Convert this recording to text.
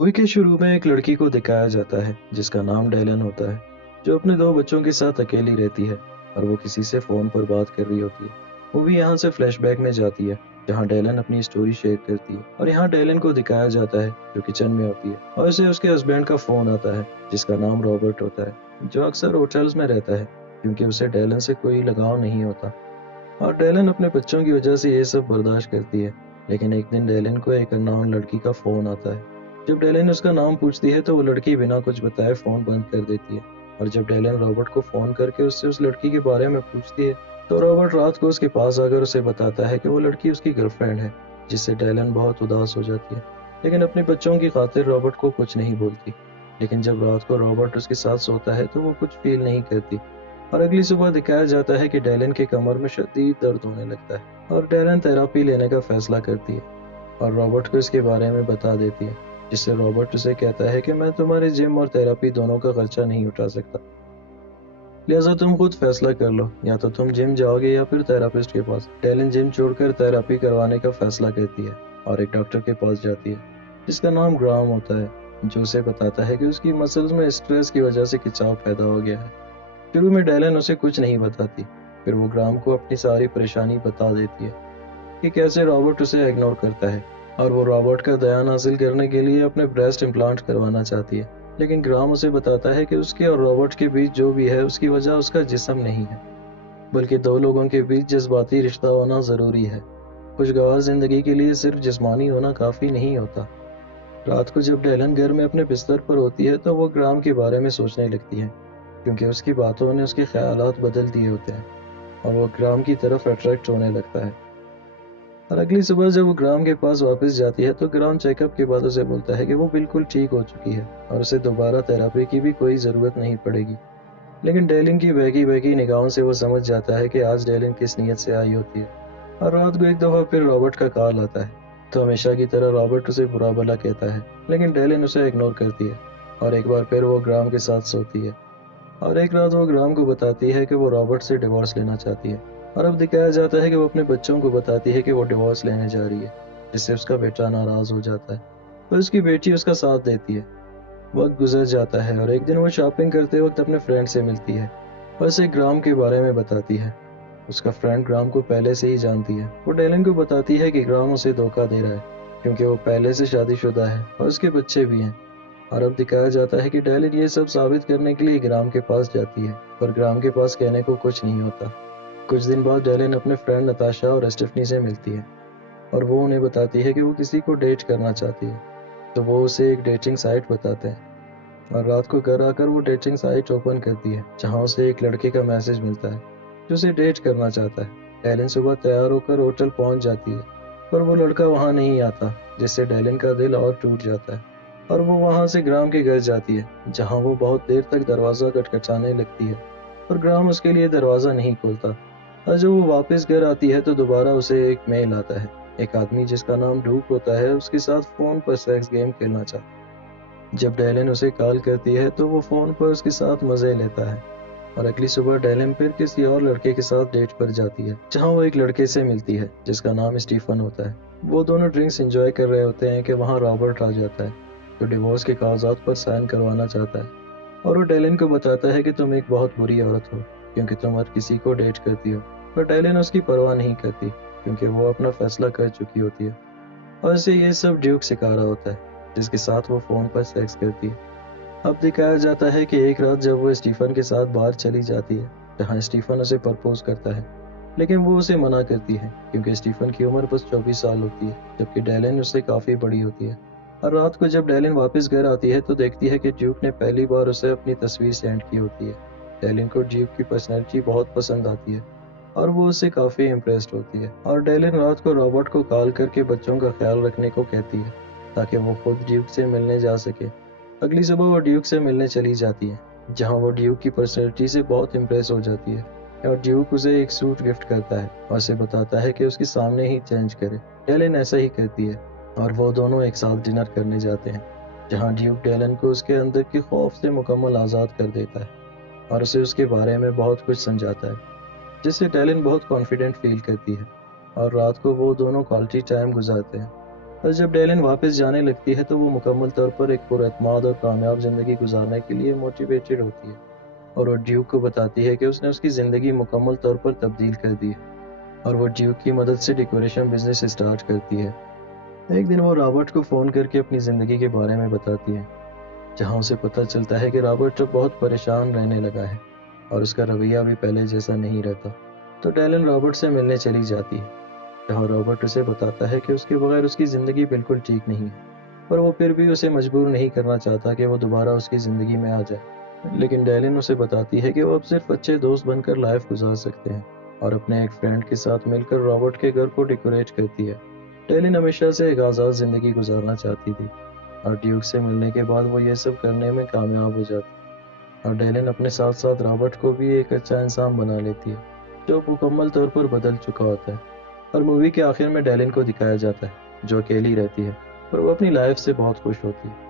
Movie के शुरू में एक लड़की को दिखाया जाता है जिसका नाम डेलन होता है, जो अपने दो बच्चों के साथ अकेली रहती है और वो किसी से फोन पर बात कर रही होती है। मूवी यहाँ से फ्लैशबैक में जाती है जहाँ डेलन अपनी स्टोरी शेयर करती है और यहाँ डेलन को दिखाया जाता है जो किचन में होती है और उसे उसके हस्बैंड का फोन आता है जिसका नाम रॉबर्ट होता है, जो अक्सर होटल्स में रहता है क्योंकि उसे डेलन से कोई लगाव नहीं होता और डेलन अपने बच्चों की वजह से ये सब बर्दाश्त करती है। लेकिन एक दिन डेलन को एक अननोन लड़की का फोन आता है। जब डेलन उसका नाम पूछती है तो वो लड़की बिना कुछ बताए फोन बंद कर देती है और जब डेलन रॉबर्ट को फोन करके उससे उस लड़की के बारे में पूछती है तो रॉबर्ट रात को उसके पास आकर उसे बताता है कि वो लड़की उसकी गर्लफ्रेंड है, जिससे डेलन बहुत उदास हो जाती है। लेकिन अपने बच्चों की खातिर रॉबर्ट को कुछ नहीं बोलती। लेकिन जब रात को रॉबर्ट उसके साथ सोता है तो वो कुछ फील नहीं करती और अगली सुबह दिखाया जाता है कि डेलन के कमर में शदीद दर्द होने लगता है और डेलन थेरेपी लेने का फैसला करती है और रॉबर्ट को इसके बारे में बता देती है, जिससे रॉबर्ट उसे कहता है कि मैं तुम्हारे जिम और थेरेपी दोनों का खर्चा नहीं उठा सकता, लिहाजा तुम खुद फैसला कर लो, या तो तुम जिम जाओगे या फिर थेरापिस्ट के पास। डेलन जिम छोड़कर थेरेपी करवाने का फैसला करती है और एक डॉक्टर के पास जाती है जिसका नाम ग्राम होता है, जो उसे बताता है कि उसकी मसल्स में स्ट्रेस की वजह से खिंचाव पैदा हो गया है। शुरू में डेलन उसे कुछ नहीं बताती, फिर वो ग्राम को अपनी सारी परेशानी बता देती है कि कैसे रॉबर्ट उसे इग्नोर करता है और वो रॉबर्ट का ध्यान हासिल करने के लिए अपने ब्रेस्ट इम्प्लांट करवाना चाहती है। लेकिन ग्राम उसे बताता है कि उसके और रॉबर्ट के बीच जो भी है उसकी वजह उसका जिस्म नहीं है, बल्कि दो लोगों के बीच जज्बाती रिश्ता होना जरूरी है। खुशगवार जिंदगी के लिए सिर्फ जिस्मानी होना काफी नहीं होता। रात को जब डेलन घर में अपने बिस्तर पर होती है तो वो ग्राम के बारे में सोचने लगती है, क्योंकि उसकी बातों ने उसके ख्यालात बदल दिए होते हैं और वो ग्राम की तरफ अट्रैक्ट होने लगता है। और अगली सुबह जब वो ग्राम के पास वापस जाती है तो ग्राम चेकअप के बाद उसे बोलता है कि वो बिल्कुल ठीक हो चुकी है और उसे दोबारा थेरेपी की भी कोई ज़रूरत नहीं पड़ेगी। लेकिन डेलिन की बहकी बहकी निगाहों से वो समझ जाता है कि आज डेलिन किस नीयत से आई होती है। और रात को एक दफ़ा फिर रॉबर्ट का कॉल आता है तो हमेशा की तरह रॉबर्ट उसे बुरा भला कहता है, लेकिन डेलिन उसे इग्नोर करती है और एक बार फिर वो ग्राम के साथ सोती है। और एक रात वो ग्राम को बताती है कि वो रॉबर्ट से डिवोर्स लेना चाहती है और अब दिखाया जाता है कि वो अपने बच्चों को बताती है कि वो डिवोर्स लेने जा रही है, जिससे उसका बेटा नाराज हो जाता है पर उसकी बेटी उसका साथ देती है। वक्त गुजर जाता है और एक दिन वो शॉपिंग करते वक्त अपने फ्रेंड से मिलती है और उसे ग्राम के बारे में बताती है। उसका फ्रेंड ग्राम को पहले से ही जानती है। वो डेलन को बताती है कि ग्राम उसे धोखा दे रहा है क्योंकि वो पहले से शादीशुदा है और उसके बच्चे भी हैं। और अब दिखाया जाता है कि डेलन ये सब साबित करने के लिए ग्राम के पास जाती है, पर ग्राम के पास कहने को कुछ नहीं होता। कुछ दिन बाद डेलन अपने फ्रेंड नताशा और स्टेफनी से मिलती है और वो उन्हें बताती है कि वो किसी को डेट करना चाहती है, तो वो उसे एक डेटिंग साइट बताते हैं। और रात को घर आकर वो डेटिंग साइट ओपन करती है जहाँ उसे एक लड़के का मैसेज मिलता है जो उसे डेट करना चाहता है। डेलन सुबह तैयार होकर होटल पहुंच जाती है पर वो लड़का वहां नहीं आता, जिससे डेलन का दिल और टूट जाता है और वो वहां से ग्राम के घर जाती है जहां वो बहुत देर तक दरवाजा खटखटाने लगती है पर ग्राम उसके लिए दरवाजा नहीं खोलता। और जब वो वापस घर आती है तो दोबारा उसे एक मेल आता है। एक आदमी जिसका नाम डूक होता है उसके साथ फोन पर सेक्स गेम खेलना चाहता है। जब डेलन उसे कॉल करती है तो वो फोन पर उसके साथ मजे लेता है और अगली सुबह डेलन फिर किसी और लड़के के साथ डेट पर जाती है जहां वो एक लड़के से मिलती है जिसका नाम स्टीफन होता है। वो दोनों ड्रिंक्स एंजॉय कर रहे होते हैं कि वहां रॉबर्ट आ जाता है जो डिवोर्स के कागजात पर साइन करवाना चाहता है और वो डेलन को बताता है कि तुम एक बहुत बुरी औरत हो क्योंकि तुम हर किसी को डेट करती हो। पर डेलन उसकी परवाह नहीं करती क्योंकि वो अपना फैसला कर चुकी होती है और इसे ये सब ड्यूक सिखा रहा होता है जिसके साथ वो फोन पर सेक्स करती है। अब दिखाया जाता है कि एक रात जब वो स्टीफन के साथ बाहर चली जाती है जहां स्टीफन उसे प्रपोज करता है, लेकिन वो उसे मना करती है क्योंकि स्टीफन की उम्र बस 24 साल होती है जबकि डेलन उससे काफी बड़ी होती है। और रात को जब डेलन वापस घर आती है तो देखती है कि ड्यूक ने पहली बार उसे अपनी तस्वीर सेंड की होती है। डेलन को ड्यूक की पर्सनैलिटी बहुत पसंद आती है और वो उससे काफी इम्प्रेस्ड होती है और डेलन रात को रॉबर्ट को कॉल करके बच्चों का ख्याल रखने को कहती है ताकि वो खुद ड्यूक से मिलने जा सके। अगली सुबह वो ड्यूक से मिलने चली जाती है जहां वो ड्यूक की पर्सनैलिटी से बहुत इम्प्रेस हो जाती है और ड्यूक उसे एक सूट गिफ्ट करता है और उसे बताता है कि उसके सामने ही चेंज करे। डेलन ऐसा ही करती है और वो दोनों एक साथ डिनर करने जाते हैं जहां ड्यूक डेलन को उसके अंदर के खौफ से मुकम्मल आज़ाद कर देता है और उसे उसके बारे में बहुत कुछ समझाता है, जिससे डेलन बहुत कॉन्फिडेंट फील करती है और रात को वो दोनों क्वालिटी टाइम गुजारते हैं। اور جب ڈیلن واپس جانے لگتی ہے تو وہ مکمل طور پر ایک پر اعتماد اور کامیاب زندگی گزارنے کے لیے موٹیویٹڈ ہوتی ہے، اور وہ ڈیوک کو بتاتی ہے کہ اس نے اس کی زندگی مکمل طور پر تبدیل کر دی ہے، اور وہ ڈیوک کی مدد سے ڈیکوریشن بزنس اسٹارٹ کرتی ہے۔ ایک دن وہ رابرٹ کو فون کر کے اپنی زندگی کے بارے میں بتاتی ہے، جہاں اسے پتہ چلتا ہے کہ رابرٹ اب بہت پریشان رہنے لگا ہے اور اس کا رویہ بھی پہلے جیسا نہیں رہتا۔ تو ڈیلن رابرٹ سے ملنے چلی جاتی ہے، جہاں رابرٹ اسے بتاتا ہے کہ اس کے بغیر اس کی زندگی بالکل ٹھیک نہیں ہے، پر وہ پھر بھی اسے مجبور نہیں کرنا چاہتا کہ وہ دوبارہ اس کی زندگی میں آ جائے۔ لیکن ڈیلن اسے بتاتی ہے کہ وہ اب صرف اچھے دوست بن کر لائف گزار سکتے ہیں، اور اپنے ایک فرینڈ کے ساتھ مل کر رابرٹ کے گھر کو ڈیکوریٹ کرتی ہے۔ ڈیلن ہمیشہ سے ایک آزاد زندگی گزارنا چاہتی تھی، اور ڈیوک سے ملنے کے بعد وہ یہ سب کرنے میں کامیاب ہو جاتی، اور ڈیلن اپنے ساتھ ساتھ رابرٹ کو بھی ایک اچھا انسان بنا لیتی ہے جو مکمل طور پر بدل چکا ہوتا ہے۔ اور مووی کے آخر میں ڈیلن کو دکھایا جاتا ہے جو اکیلی رہتی ہے، پر وہ اپنی لائف سے بہت خوش ہوتی ہے۔